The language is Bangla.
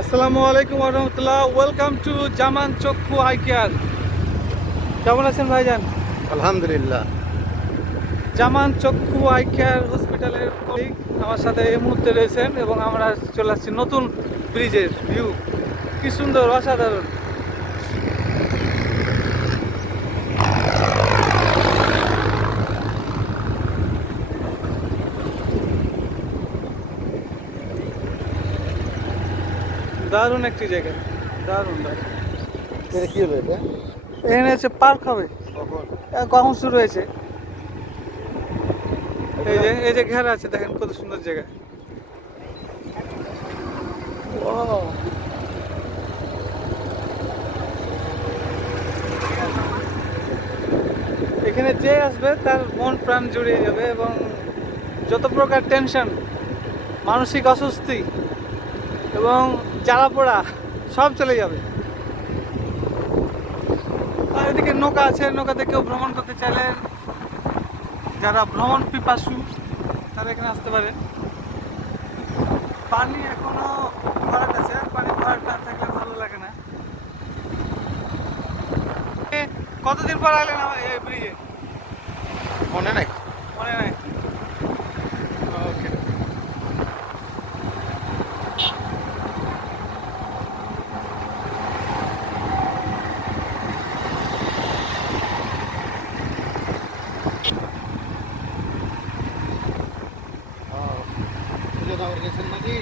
আসসালামু আলাইকুম রহমতুল্লাহ। ওয়েলকাম টু জামান চক্ষু আই কেয়ার। কেমন আছেন ভাইজান? আলহামদুলিল্লাহ। জামান চক্ষু আই কেয়ার হসপিটালের কলিগ আমার সাথে এই মুহূর্তে রয়েছেন এবং আমরা চলে আসছি নতুন ব্রিজের ভিউ। কি সুন্দর, অসাধারণ। দারুণ একটি জায়গা, দারুণ দারুণ। এটা কি হলো এটা? এখানে হচ্ছে পার্ক হবে। কখন? কখন শুরু হয়েছে? এই যে ঘেরা আছে, দেখেন কত সুন্দর জায়গা। Wow! এখানে যে আসবে তার মন প্রাণ জুড়িয়ে যাবে এবং যত প্রকার টেনশন, মানসিক অস্বস্তি এবং জ্বালাপোড়া সব চলে যাবে। আর এদিকে নৌকা আছে, নৌকাতে কেউ ভ্রমণ করতে চাইলে, যারা ভ্রমণ পিপাসু তারা এখানে আসতে পারে। পানি এখনো ভরাট আছে, পানি ভরাট না থাকলে ভালো লাগে না। কতদিন পর আইলেন এই ব্রিজে? মনে নাই। মনে নাই। ওকে। সুজনগর গেছেন নাকি?